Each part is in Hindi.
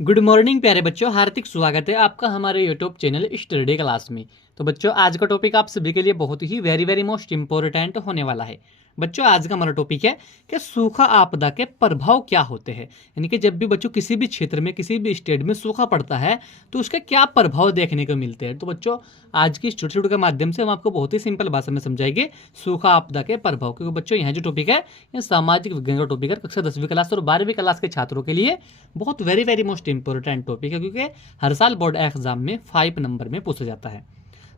गुड मॉर्निंग प्यारे बच्चों, हार्दिक स्वागत है आपका हमारे यूट्यूब चैनल स्टडी क्लास में। तो बच्चों, आज का टॉपिक आप सभी के लिए बहुत ही वेरी मोस्ट इंपॉर्टेंट होने वाला है। बच्चों, आज का हमारा टॉपिक है कि सूखा आपदा के प्रभाव क्या होते हैं। यानी कि जब भी बच्चों किसी भी क्षेत्र में, किसी भी स्टेट में सूखा पड़ता है तो उसके क्या प्रभाव देखने को मिलते हैं। तो बच्चों, आज की इस छोटे छोटे के माध्यम से हम आपको बहुत ही सिंपल भाषा में समझाएंगे सूखा आपदा के प्रभाव। क्योंकि बच्चों, यहाँ जो टॉपिक है ये सामाजिक विज्ञान का टॉपिक है। कक्षा 10वीं क्लास और 12वीं क्लास के छात्रों के लिए बहुत वेरी मोस्ट इंपॉर्टेंट टॉपिक है, क्योंकि हर साल बोर्ड एग्जाम में 5 नंबर में पूछा जाता है।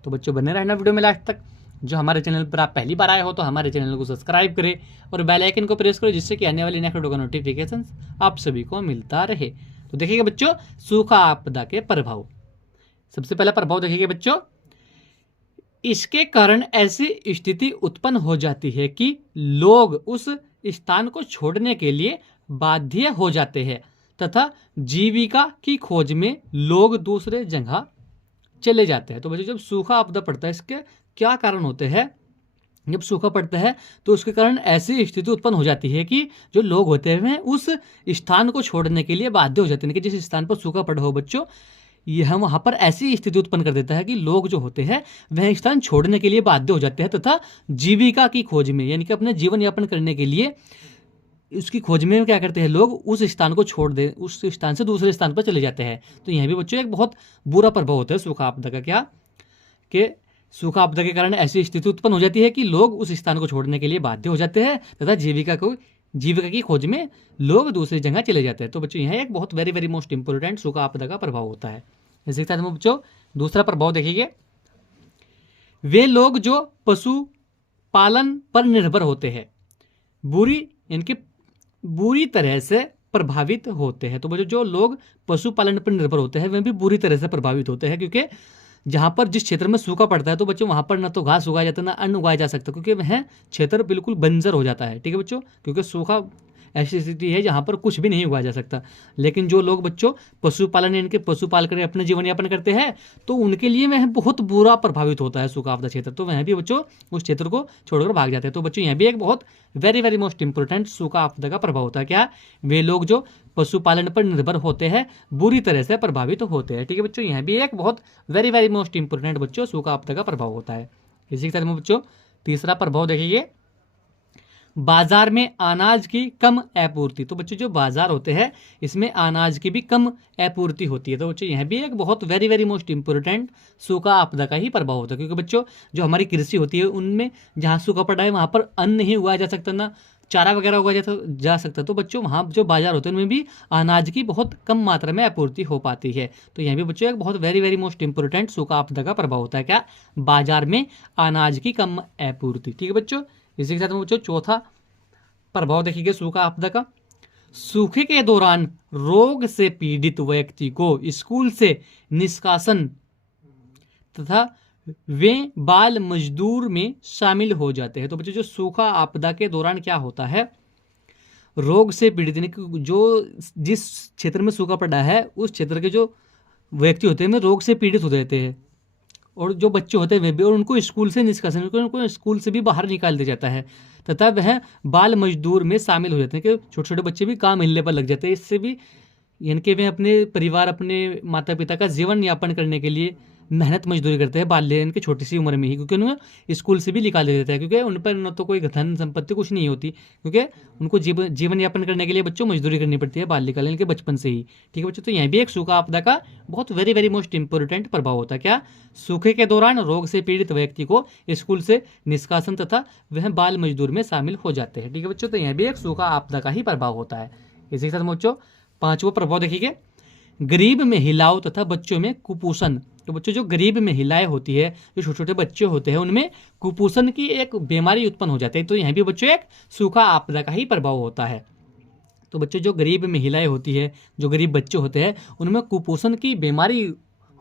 तो बच्चों, बने रहना वीडियो में लास्ट तक। जो हमारे चैनल पर आप पहली बार आए हो तो हमारे चैनल को सब्सक्राइब करें और बेल आइकन को प्रेस करो, जिससे कि आने वाली नेक्स्ट वीडियो का नोटिफिकेशन आप सभी को मिलता रहे। तो देखिएगा बच्चों, सूखा आपदा के प्रभाव। सबसे पहला प्रभाव देखिएगा बच्चों, इसके कारण ऐसी स्थिति उत्पन्न हो जाती है कि लोग उस स्थान को छोड़ने के लिए बाध्य हो जाते हैं तथा जीविका की खोज में लोग दूसरे जगह चले जाते हैं। तो बच्चों, जब सूखा आपदा पड़ता है इसके क्या कारण होते हैं। जब सूखा पड़ता है तो उसके कारण ऐसी स्थिति उत्पन्न हो जाती है कि जो लोग होते हैं उस स्थान को छोड़ने के लिए बाध्य हो जाते हैं। कि जिस स्थान पर सूखा पड़ा हो बच्चों, यह वहाँ पर ऐसी स्थिति उत्पन्न कर देता है कि लोग जो होते हैं वह स्थान छोड़ने के लिए बाध्य हो जाते हैं तथा जीविका की खोज में, यानी कि अपने जीवन यापन करने के लिए उसकी खोज में क्या करते हैं, लोग उस स्थान को छोड़ दे, उस स्थान से दूसरे स्थान पर चले जाते हैं। तो यह भी बच्चों एक बहुत बुरा प्रभाव होता है सूखा आपदा का। क्या कि सूखा आपदा के कारण ऐसी स्थिति उत्पन्न हो जाती है कि लोग उस स्थान को छोड़ने के लिए बाध्य हो जाते हैं तथा जीविका की खोज में लोग दूसरी जगह चले जाते हैं। तो बच्चों, यह एक बहुत वेरी मोस्ट इंपोर्टेंट सूखा आपदा का प्रभाव होता है। इसी के साथ में बच्चों दूसरा प्रभाव देखिए, वे लोग जो पशु पालन पर निर्भर होते हैं बुरी तरह से प्रभावित होते हैं। तो बच्चों, जो लोग पशुपालन पर निर्भर होते हैं वे भी बुरी तरह से प्रभावित होते हैं, क्योंकि जहाँ पर जिस क्षेत्र में सूखा पड़ता है तो बच्चों वहाँ पर ना तो घास उगाया जाता है ना अन्न उगाया जा सकता, क्योंकि वह क्षेत्र बिल्कुल बंजर हो जाता है। ठीक है बच्चों, क्योंकि सूखा ऐसी स्थिति है जहाँ पर कुछ भी नहीं उगाया जा सकता। लेकिन जो लोग बच्चों पशुपालन इनके पशुपाल कर अपने जीवन यापन करते हैं तो उनके लिए वह बहुत बुरा प्रभावित होता है सूखा आपदा क्षेत्र। तो वह भी बच्चों उस क्षेत्र को छोड़कर भाग जाते हैं। तो बच्चों, यह भी एक बहुत वेरी मोस्ट इंपोर्टेंट सूखा आपदा का प्रभाव होता है। क्या? वे लोग जो पशुपालन पर निर्भर होते हैं बुरी तरह से प्रभावित होते हैं। ठीक है बच्चों, यह भी एक बहुत वेरी मोस्ट इंपोर्टेंट बच्चों सूखा आपदा का प्रभाव होता है। इसी के साथ में बच्चों तीसरा प्रभाव देखिए, बाजार में अनाज की कम आपूर्ति। तो बच्चों, जो बाजार होते हैं इसमें अनाज की भी कम आपूर्ति होती है। तो बच्चों, यह भी एक बहुत वेरी मोस्ट इंपोर्टेंट सूखा आपदा का ही प्रभाव होता है, क्योंकि बच्चों जो हमारी कृषि होती है उनमें जहाँ सूखा पड़ा है वहाँ पर अन्न नहीं उगाया जा सकता, ना चारा वगैरह उगाया जा सकता। तो बच्चों, वहाँ जो बाजार होते हैं उनमें भी अनाज की बहुत कम मात्रा में आपूर्ति हो पाती है। तो यह भी बच्चों एक बहुत वेरी मोस्ट इंपोर्टेंट सूखा आपदा का प्रभाव होता है। क्या? बाजार में अनाज की कम आपूर्ति। ठीक है बच्चों, इसी के साथ में बच्चों चौथा प्रभाव देखिए सूखा आपदा का, सूखे के दौरान रोग से पीड़ित व्यक्ति को स्कूल से निष्कासन तथा वे बाल मजदूर में शामिल हो जाते हैं। तो बच्चों, जो सूखा आपदा के दौरान क्या होता है, रोग से पीड़ित जो जिस क्षेत्र में सूखा पड़ा है उस क्षेत्र के जो व्यक्ति होते हैं वे रोग से पीड़ित हो जाते हैं, और जो बच्चे होते हैं वे भी, और उनको स्कूल से निष्कासन, उनको स्कूल से भी बाहर निकाल दिया जाता है तथा वह बाल मजदूर में शामिल हो जाते हैं कि छोटे छोटे बच्चे भी काम मिलने पर लग जाते हैं। इससे भी यानी कि वे अपने परिवार, अपने माता पिता का जीवन यापन करने के लिए मेहनत मजदूरी करते हैं बाल्य इनकी छोटी सी उम्र में ही, क्योंकि उन्हें स्कूल से भी निकाल दिया जाता है, क्योंकि उन पर न तो कोई धन संपत्ति कुछ नहीं होती, क्योंकि उनको जीवन यापन करने के लिए बच्चों मजदूरी करनी पड़ती है बाल्यकाल के बचपन से ही। ठीक है बच्चों, तो यह भी एक सूखा आपदा का बहुत वेरी मोस्ट इंपोर्टेंट प्रभाव होता है। क्या? सूखे के दौरान रोग से पीड़ित व्यक्ति को स्कूल से निष्कासन तथा वह बाल मजदूर में शामिल हो जाते हैं। ठीक है बच्चों, तो यह भी एक सूखा आपदा का ही प्रभाव होता है। इसी के साथ बच्चों पांचवा प्रभाव देखिए, गरीब महिलाओं तथा बच्चों में कुपोषण। तो बच्चों, जो गरीब महिलाएं होती है, जो छोटे छोटे बच्चे होते हैं उनमें कुपोषण की एक बीमारी उत्पन्न हो जाती है। तो यह भी बच्चों एक सूखा आपदा का ही प्रभाव होता है। तो बच्चों, जो गरीब महिलाएं होती है, जो गरीब बच्चे होते हैं उनमें कुपोषण की बीमारी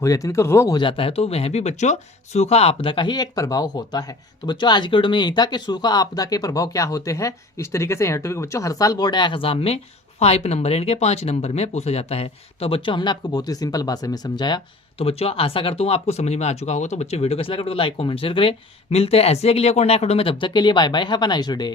हो जाती है, इनका रोग हो जाता है। तो वह भी बच्चों सूखा आपदा का ही एक प्रभाव होता है। तो बच्चों, आज के वीडियो में यही था कि सूखा आपदा के प्रभाव क्या होते हैं। इस तरीके से टॉपिक बच्चों हर साल बोर्ड एग्जाम में 5 नंबर यानी कि 5 नंबर में पूछा जाता है। तो बच्चों, हमने आपको बहुत ही सिंपल भाषा में समझाया। तो बच्चों, आशा करता हूँ आपको समझ में आ चुका होगा। तो बच्चों, वीडियो कैसा लगा तो लाइक कमेंट शेयर करें। मिलते हैं ऐसे अगले को नेक्स्ट वीडियो में, तब तक के लिए bye bye, have a nice day.